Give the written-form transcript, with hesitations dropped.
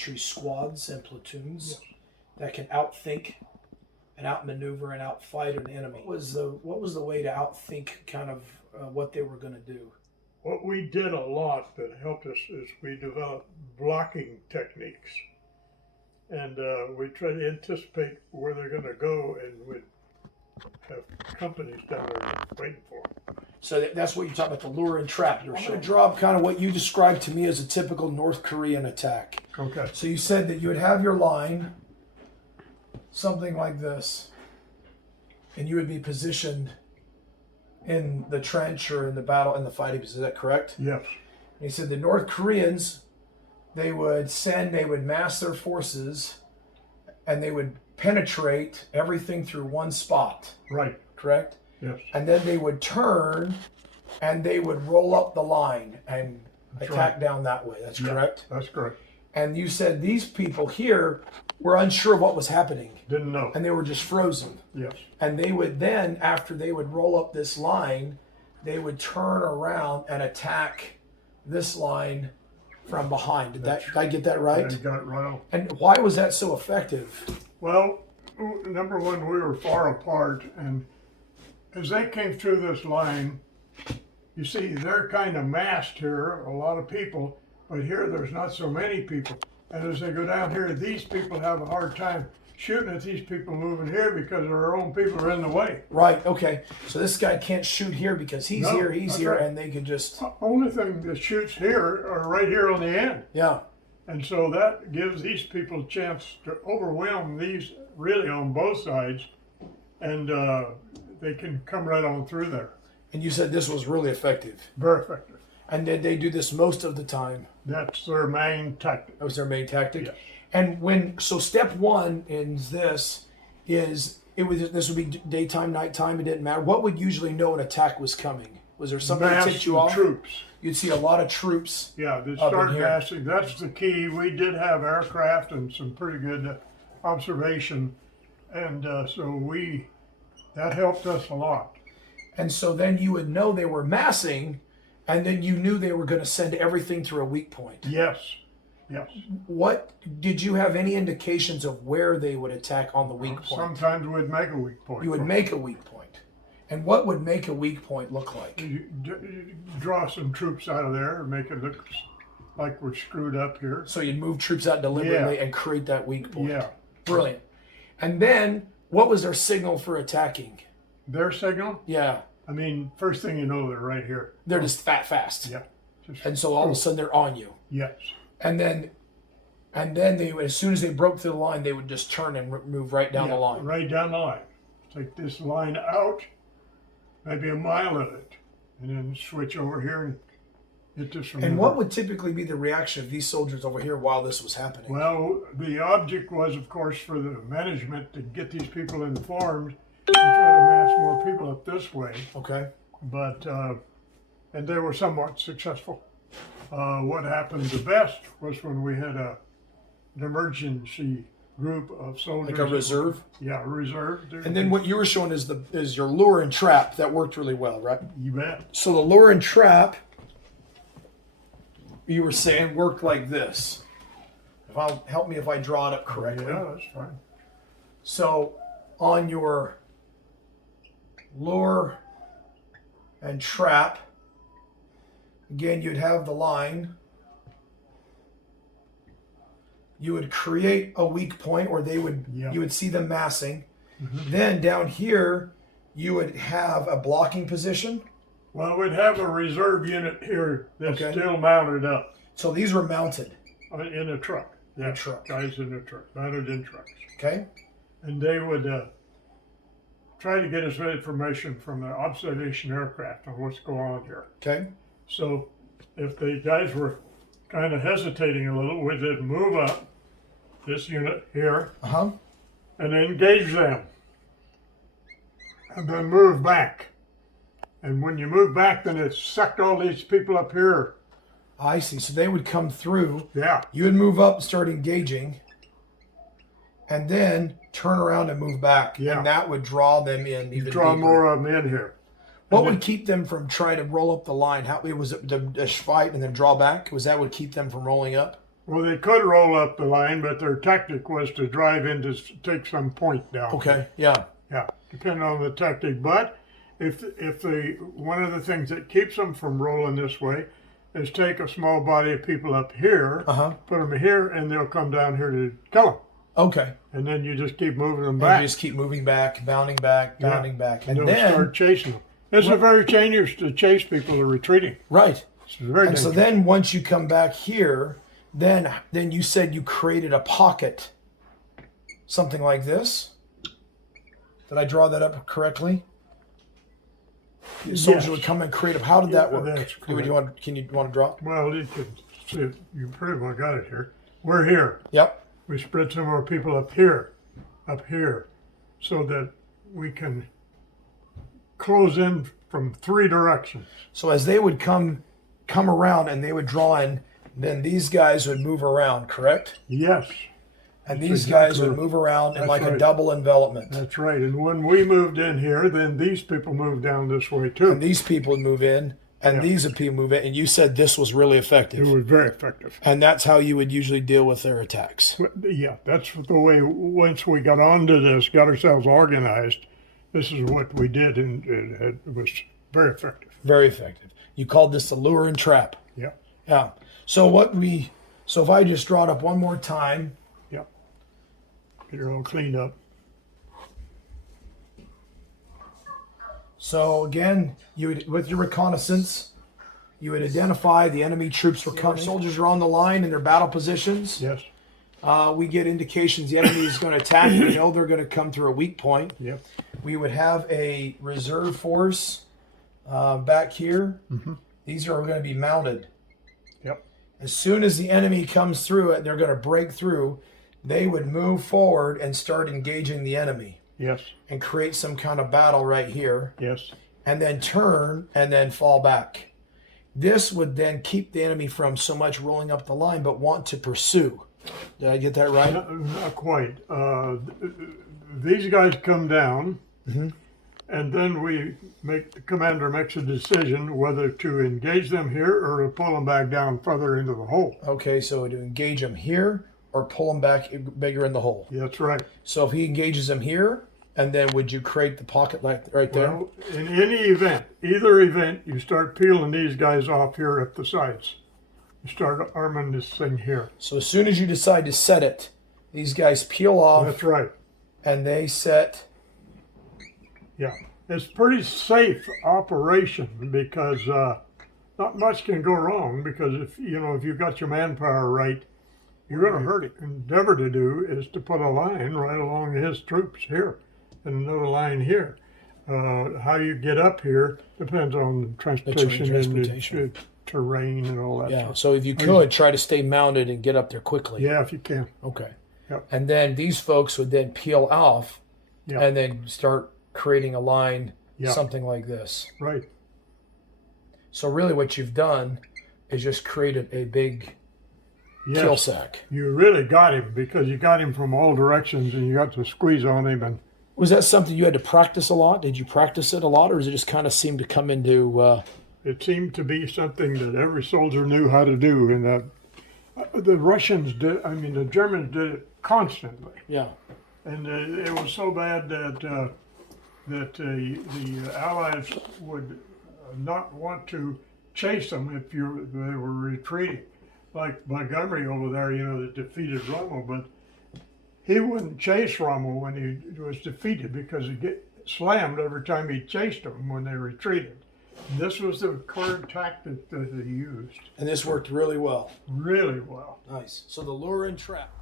infantry squads and platoons that can outthink and outmaneuver and outfight an enemy. What was the way to outthink kind of what they were going to do? What we did a lot that helped us is we developed blocking techniques. And we try to anticipate where they're going to go, and we'd have companies down there waiting for them. So that's what you're talking about, the lure and trap. I'm going to draw up kind of what you described to me as a typical North Korean attack. Okay. So you said that you would have your line, something like this, and you would be positioned in the trench or in the battle, in the fighting. Is that correct? Yes. And he said the North Koreans, they would mass their forces, and they would penetrate everything through one spot. Right. Correct? Yes. And then they would turn and they would roll up the line and attack down that way. That's correct? That's correct. And you said these people here were unsure of what was happening. Didn't know. And they were just frozen. Yes. And they would then, after they would roll up this line, they would turn around and attack this line from behind. Did I get that right? Yeah, you got it right on. And why was that so effective? Well, number one, we were far apart, and as they came through this line, you see, they're kind of massed here, a lot of people, but here there's not so many people. And as they go down here, these people have a hard time shooting at these people moving here because our own people are in the way. Right, okay. So this guy can't shoot here because he's here, right. And they can just... The only thing that shoots here are right here on the end. Yeah. And so that gives these people a chance to overwhelm these really on both sides, and they can come right on through there. And you said this was really effective. Very effective. And did they do this most of the time? That's their main tactic. That was their main tactic? Yeah. And so step one in this is, this would be daytime, nighttime, it didn't matter. What would usually know an attack was coming? Was there something that tipped you off? Troops. You'd see a lot of troops. Yeah, they start massing. That's the key. We did have aircraft and some pretty good observation, and so that helped us a lot. And so then you would know they were massing, and then you knew they were going to send everything through a weak point. Yes, yes. What did you have any indications of where they would attack on the weak point? Sometimes we'd make a weak point. You would make a weak point. And what would make a weak point look like? You draw some troops out of there and make it look like we're screwed up here. So you'd move troops out deliberately and create that weak point. Yeah. Brilliant. And then, what was their signal for attacking? Their signal? Yeah. I mean, first thing you know, they're right here. They're just fast. Yeah. And so all of a sudden they're on you. Yes. And then they, as soon as they broke through the line, they would just turn and move right down the line. Right down the line. Take this line out, maybe a mile of it, and then switch over here and hit this from And what would typically be the reaction of these soldiers over here while this was happening? Well, the object was, of course, for the management to get these people informed and try to mass more people up this way. Okay. But, and they were somewhat successful. What happened the best was when we had an emergency group of soldiers. Like a reserve? Yeah, a reserve. And then what you were showing is your lure and trap. That worked really well, right? You bet. So the lure and trap, you were saying, worked like this. Help me if I draw it up correctly. Yeah, that's fine. So on your lure and trap, again, you'd have the line. You would create a weak point, or you would see them massing. Mm-hmm. Then down here, you would have a blocking position. Well, we'd have a reserve unit here that's still mounted up. So these were mounted? In a truck. Yeah, in a truck. Guys in a truck, mounted in trucks. Okay. And they would try to get us information from the observation aircraft on what's going on here. Okay. So if the guys were kind of hesitating a little, we did move up this unit here and engage them. And then move back. And when you move back, then it sucked all these people up here. I see. So they would come through. Yeah. You would move up and start engaging. And then turn around and move back. Yeah. And that would draw them in even Draw deeper. more of them in here. What would keep them from trying to roll up the line? How it was the fight and then draw back? Was that would keep them from rolling up? Well, they could roll up the line, but their tactic was to drive in to take some point down. Okay, yeah. Yeah, depending on the tactic. But if they, one of the things that keeps them from rolling this way is take a small body of people up here, put them here, and they'll come down here to kill them. Okay. And then you just keep moving them And back. you just keep moving back, bounding back, bounding back. And And they'll then, start chasing them. It's a very dangerous to chase people who are retreating. right. It's very And dangerous. so then once you come back here, then you said you created a pocket. Something like this. Did I draw that up correctly? The soldier would come and create a. How did that work? That's Can you want to draw? Well, you can see it. You pretty well got it here. We're here. Yep. We spread some more people up here, so that we can close in from 3 directions. So as they would come around and they would draw in, then these guys would move around, correct? Yes, And That's these guys exactly would move around in That's like a right. double envelopment. that's right. And when we moved in here, then these people moved down this way too. And these people would move in, and Yeah. these people move in. And you said this was really It effective. was very effective. And that's how you would usually deal with their attacks. Yeah, that's the way. Once we got onto this, got ourselves organized, this is what we did, and it was very effective. Very effective. You called this the lure and trap. Yeah, Yeah. So if I just draw it up one more time. yeah. Get it all cleaned up. So again, you would, with your reconnaissance, you would identify the enemy troops were coming. Soldiers are on the line in their battle positions. Yes. We get indications the enemy is going to attack. We know they're going to come through a weak point. Yep. We would have a reserve force back here. These are going to be mounted. Yep. As soon as the enemy comes through it, they're going to break through. They would move forward and start engaging the enemy Yes. and create some kind of battle right here, Yes. and then turn and then fall back. This would then keep the enemy from so much rolling up the line, but want to pursue. Did I get that right? Not quite. These guys come down, and then the commander makes a decision whether to engage them here or to pull them back down further into the hole. Okay, so to engage them here or pull them back bigger in the hole. That's right. So if he engages them here, and then would you create the pocket like right there? Well, in any event, either event, you start peeling these guys off here at the sides. You start arming this thing here. So as soon as you decide to set it, these guys peel off That's right. and they set. Yeah. It's pretty safe operation because not much can go wrong, because if you've got your manpower right, you're going to hurt it. Endeavor to do is to put a line right along his troops here and another line here. How you get up here depends on transportation and the terrain and all that Yeah, stuff. so if you could, try to stay mounted and get up there quickly. Yeah, if you can. Okay. Yep. And then these folks would then peel off Yeah. and then start creating a line, Yeah. something like this. Right. So really what you've done is just created a big Yes. kill sack. You really got him, because you got him from all directions and you got to squeeze on him. And Was that something you had to practice a lot? Did you practice it a lot, or does it just kind of seem to come into... it seemed to be something that every soldier knew how to do. And the Russians did, the Germans did it constantly. Yeah. And it was so bad that the Allies would not want to chase them if they were retreating. Like Montgomery over there, that defeated Rommel, but he wouldn't chase Rommel when he was defeated, because he'd get slammed every time he chased them when they retreated. This was the current tactic that he used. And this worked really well. Really well. Nice. So the lure and trap.